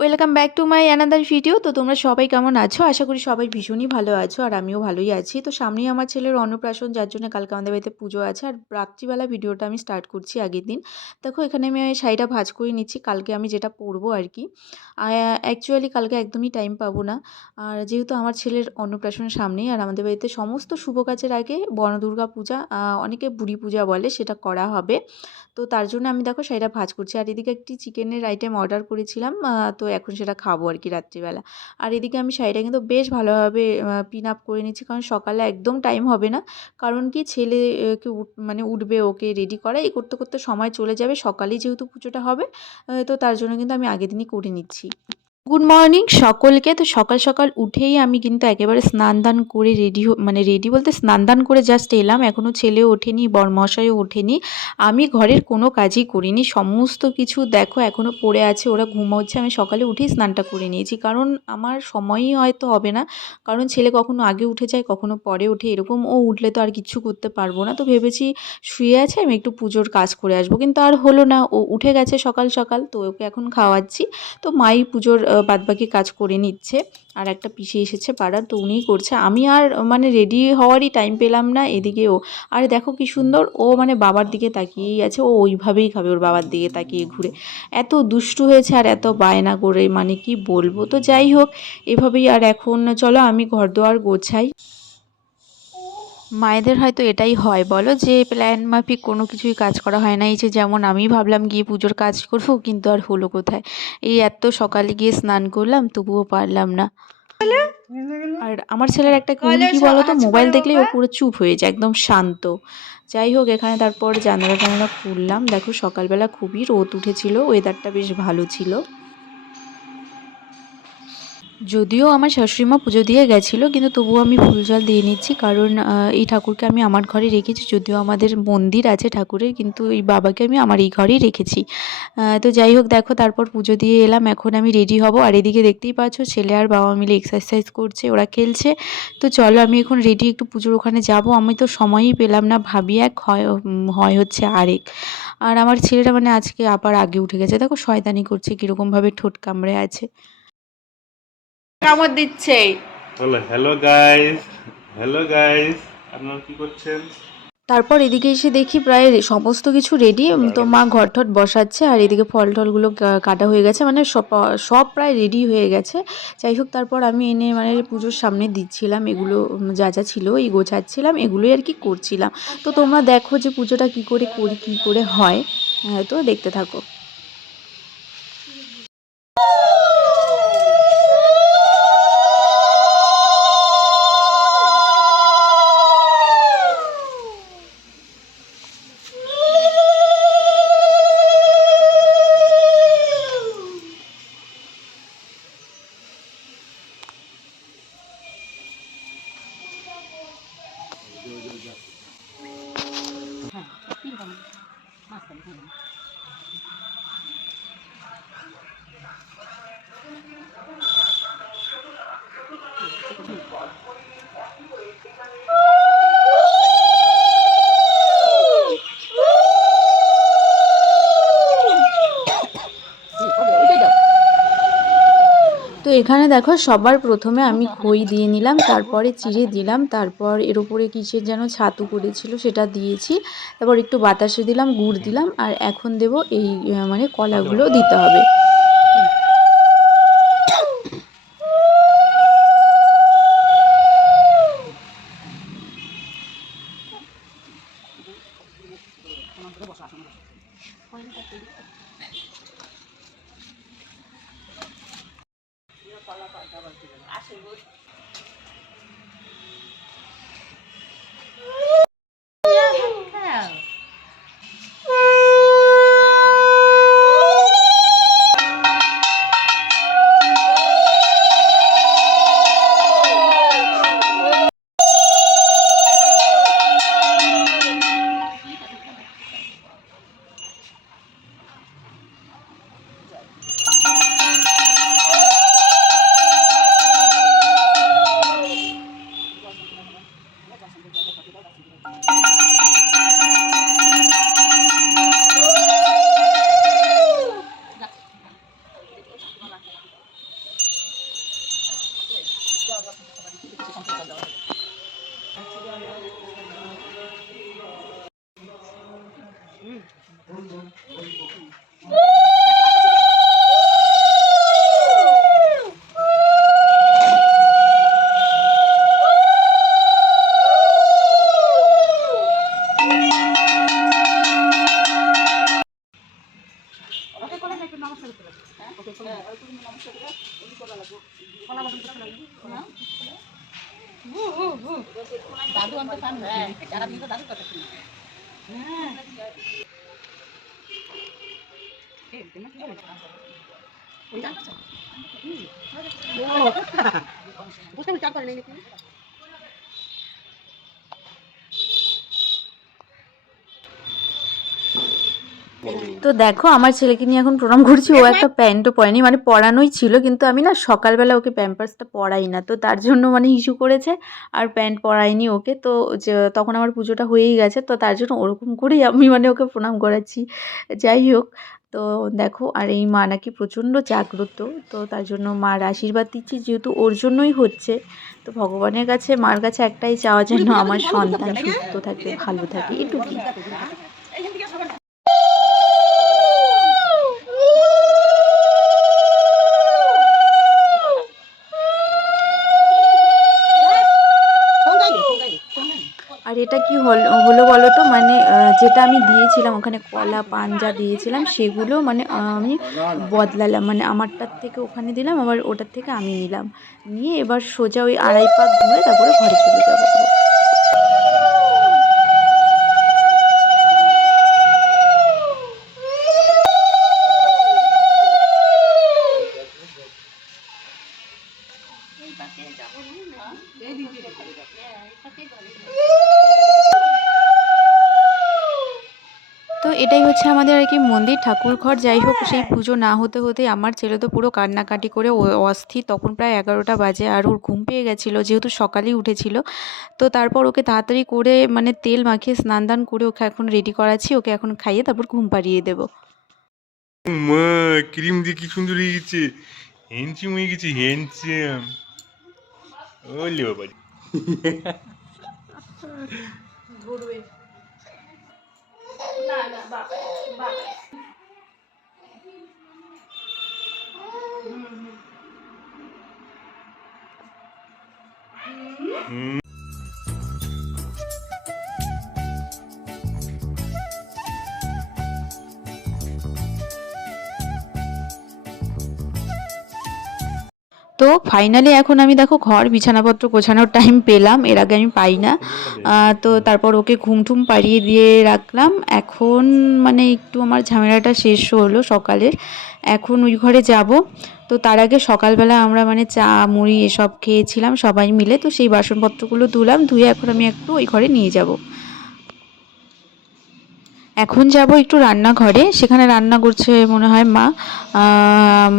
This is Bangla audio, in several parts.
Welcome back to my another video তো তোমরা সবাই কেমন আছো? আশা করি সবাই ভীষণই ভালো আছো আর আমিও ভালোই আছি। তো সামনেই আমার ছেলের অন্নপ্রাশন, যার জন্য কালকে আমাদের বাড়িতে পুজো আছে। আর রাত্রিবেলা ভিডিওটা আমি স্টার্ট করছি আগের দিন। দেখো, এখানে আমি শাড়িটা ভাজ করে নিচ্ছি। কালকে আমি যেটা পরবো আর কি। অ্যাকচুয়ালি কালকে একদমই টাইম পাবো না। আর যেহেতু আমার ছেলের অন্নপ্রাশনের সামনেই, আর আমাদের বাড়িতে সমস্ত শুভ কাজের আগে বনদুর্গা পূজা অনেকে বুড়ি পূজা বলে, সেটা করা হবে। তো তার জন্য আমি দেখো শাড়িটা ভাজ করছি। আর এদিকে একটি চিকেনের আইটেম অর্ডার করেছিলাম। তো এখন সেটা খাব আর কি রাত্রিবেলা। আর এদিকে আমি শাড়িটা কিন্তু বেশ ভালোভাবে পিন আপ করে নিচ্ছি। কারণ সকালে একদম টাইম হবে না। কারণ কি ছেলেকে মানে উঠবে, ওকে রেডি করা এই করতে করতে সময় চলে যাবে। সকালেই যেহেতু পুজোটা হবে তো তার জন্য কিন্তু আমি আগের দিনই করে নিচ্ছি। গুড মর্নিং সকলকে। তো সকাল সকাল উঠেই আমি কিন্তু একেবারে স্নান দান করে রেডি মানে রেডি বলতে স্নান দান করে জাস্ট এলাম। এখনও ছেলে ওঠেনি, বরমশাইও ওঠেনি। আমি ঘরের কোনো কাজই করিনি। সমস্ত কিছু দেখো এখনও পড়ে আছে, ওরা ঘুমোচ্ছে। আমি সকালে উঠেই স্নানটা করে নিয়েছি। কারণ আমার সময়ই হয়তো হবে না। কারণ ছেলে কখনো আগে উঠে যায়, কখনো পরে ওঠে। এরকম ও উঠলে তো আর কিচ্ছু করতে পারব না। তো ভেবেছি শুয়ে আছে, আমি একটু পুজোর কাজ করে আসব। কিন্তু আর হলো না। ও উঠে গেছে সকাল সকাল, তো ওকে এখন খাওয়াচ্ছি। তো মাই পুজোর বাদবাকি কাজ করে নিচ্ছে, আর একটা পিসে এসেছে পাড়ার তো উনিই করছে। আমি আর মানে রেডি হওয়ারই টাইম পেলাম না এদিকে ও। আর দেখো কি সুন্দর, ও মানে বাবার দিকে তাকিয়েই আছে, ও ওইভাবেই খাবে ওর বাবার দিকে তাকিয়ে ঘুরে। এত দুষ্টু হয়েছে আর এত বায়না করে মানে কি বলব? তো যাই হোক, এভাবেই আর এখন, চলো আমি ঘর দোয়ার গোছাই। মায়েদের হয়তো এটাই হয় বলো যে প্ল্যান মাফিক কোনো কিছুই কাজ করা হয় না। এই যে যেমন আমি ভাবলাম গিয়ে পুজোর কাজ করব কিন্তু আর হলো কোথায়? এই এত সকালে গিয়ে স্নান করলাম তবুও পারলাম না। আর আমার ছেলের একটা কি বলতো? মোবাইল দেখলেই ও পুরো চুপ হয়ে যায় একদম শান্ত। যাই হোক এখানে তারপর জানলা টানালা খুললাম। দেখো সকালবেলা খুবই রোদ উঠেছিল ওয়েদারটা বেশ ভালো ছিল। যদিও আমার শাশুড়িমা পুজো দিয়ে গেছিল, কিন্তু তবুও আমি ফুল জল দিয়ে নিচ্ছি। কারণ এই ঠাকুরকে আমি আমার ঘরে রেখেছি, যদিও আমাদের মন্দির আছে ঠাকুরের, কিন্তু এই বাবাকে আমি আমার এই ঘরেই রেখেছি। তো যাই হোক, দেখো, তারপর পুজো দিয়ে এলাম, এখন আমি রেডি হব। আর এদিকে দেখতেই পাচ্ছ, ছেলে আর বাবা মিলে এক্সারসাইজ করছে, ওরা খেলছে। তো চলো, আমি এখন রেডি একটু পুজোর ওখানে যাব। আমি তো সময়ই পেলাম না, ভাবি এক, হয় হয় হচ্ছে আরেক। আর আমার ছেলেটা মানে আজকে আবার আগে উঠে গেছে। দেখো, শয়তানি করছে, কীরকমভাবে ঠোঁট কামড়ে আছে। কামড় দিচ্ছে। বলো হ্যালো গাইস হ্যালো গাইস আপনারা কি করছেন? তারপর এদিকে এসে দেখি প্রায় সমস্ত কিছু রেডি তো মা ঘর ঠট বসাচ্ছে আর এদিকে ফল টলগুলো কাটা হয়ে গেছে মানে সব সব প্রায় রেডি হয়ে গেছে। যাই হোক তারপর আমি এনে মানে পুজোর সামনে দিচ্ছিলাম এগুলো যা যা ছিল এই গোছাচ্ছিলাম এগুলোই আর কি করছিলাম। তো তোমরা দেখো যে পুজোটা কি করে করি কী করে হয় হ্যাঁ তো দেখতে থাকো। এখানে দেখো সবার প্রথমে আমি খই দিয়ে নিলাম, তারপরে চিড়ে দিলাম, তারপর এর উপরে কিসের যেন ছাতু করেছিল সেটা দিয়েছি, তারপর একটু বাতাসে দিলাম, গুড় দিলাম, আর এখন দেব এই মানে কলাগুলো দিতে হবে। বসা to look দাও দাদু আনতে পান হ্যাঁ যারা দিয়ে দাদু কথা শুনি বুঝতে চাপ করে নাকি তো দেখো আমার ছেলেকে নিয়ে এখন প্রণাম করছি ও একটা প্যান্টও পরেনি মানে পরানোই ছিল কিন্তু আমি না সকালবেলা ওকে প্যাম্পার্সটা পরাই না তো তার জন্য মানে ইস্যু করেছে আর প্যান্ট পরাইনি ওকে তো যে তখন আমার পুজোটা হয়েই গেছে তো তার জন্য ওরকম করেই আমি মানে ওকে প্রণাম করাচ্ছি যাই হোক তো দেখো আর এই মা নাকি প্রচণ্ড জাগ্রত তো তার জন্য মার আশীর্বাদ দিচ্ছি যেহেতু ওর জন্যই হচ্ছে তো ভগবানের কাছে মার কাছে একটাই চাওয়া যেন আমার সন্তান সুস্থ থাকে ভালো থাকে এটুকুই এটা কি হল, হলো বলো তো মানে যেটা আমি দিয়েছিলাম, ওখানে কলা, পাঞ্জা দিয়েছিলাম, সেগুলো মানে আমি বদলালাম। মানে আমারটার থেকে ওখানে দিলাম, আবার ওটার থেকে আমি নিলাম। নিয়ে এবার সোজা ওই আড়াই পাক ঘুরে তারপরে ঘরে চলে যাব। তো এটাই হচ্ছে আমাদের আর কি মন্দির, ঠাকুর ঘর। যাই হোক, সেই পুজো না হতে হতে আমার ছেলে তো পুরো কান্নাকাটি করে অস্থির। তখন প্রায় এগারোটা বাজে আর ওর ঘুম পেয়ে গেছিল, যেহেতু সকালেই উঠেছিল। তো তারপর ওকে তাড়াতাড়ি করে মানে তেল মাখিয়ে স্নান দান করে ওকে এখন রেডি করাচ্ছি। ওকে এখন খাইয়ে তারপর ঘুম পাড়িয়ে দেবো। মা, ক্রিম দিয়ে কি সুন্দর হয়ে গেছে। হ্যান্ডসাম হয়ে গেছে handsome ওলে বাবা তো ফাইনালি এখন আমি দেখো ঘর, বিছানাপত্র গোছানোর টাইম পেলাম, এর আগে আমি পাই না তো তারপর ওকে ঘুমটুম পাড়িয়ে দিয়ে রাখলাম। এখন মানে একটু আমার ঝামেলাটা শেষ হলো সকালের। এখন ওই ঘরে যাব। তো তার আগে সকালবেলা আমরা মানে চা, মুড়ি এসব খেয়েছিলাম সবাই মিলে। তো সেই বাসনপত্রগুলো ধুলাম ধুয়ে এখন আমি একটু ওই ঘরে নিয়ে যাব। এখন যাব একটু রান্নাঘরে। সেখানে রান্না করছে মনে হয় মা।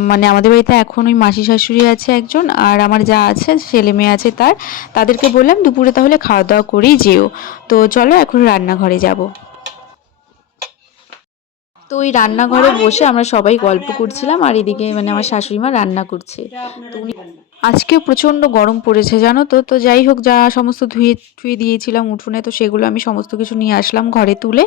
মানে আমাদের বাড়িতে এখন ওই মাসি শাশুড়ি আছে একজন, আর আমার যা আছে, ছেলে মেয়ে আছে তার। তাদেরকে বললাম, দুপুরে তাহলে খাওয়া দাওয়া করেই যেও। তো চলো এখন রান্নাঘরে যাব। তো ওই রান্নাঘরে বসে আমরা সবাই গল্প করছিলাম, আর এদিকে মানে আমার শাশুড়ি মা রান্না করছে। তো উনি আজকে প্রচণ্ড গরম পড়েছে, জানো তো? তো যাই হোক, যা সমস্ত ধুয়ে ধুয়ে দিয়েছিলাম উঠোনে, তো সেগুলো আমি সমস্ত কিছু নিয়ে আসলাম ঘরে তুলে।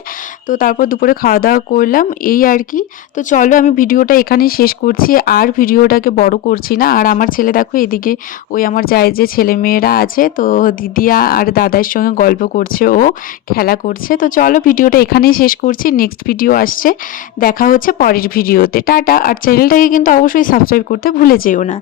তো তারপর দুপুরে খাওয়া দাওয়া করলাম, এই আর কি। তো চলো, আমি ভিডিওটা এখানেই শেষ করছি। আর ভিডিওটাকে বড় করছি না। আর আমার ছেলে দেখো, এদিকে ওই আমার যায় যে ছেলে মেয়েরা আছে, তো দিদিয়া আর দাদার সঙ্গে গল্প করছে, ও খেলা করছে। তো চলো, ভিডিওটা এখানেই শেষ করছি। নেক্সট ভিডিও আসছে। দেখা হচ্ছে পরের ভিডিওতে। টাটা। আর চ্যানেলটাকে কিন্তু অবশ্যই সাবস্ক্রাইব করতে ভুলে যেও না।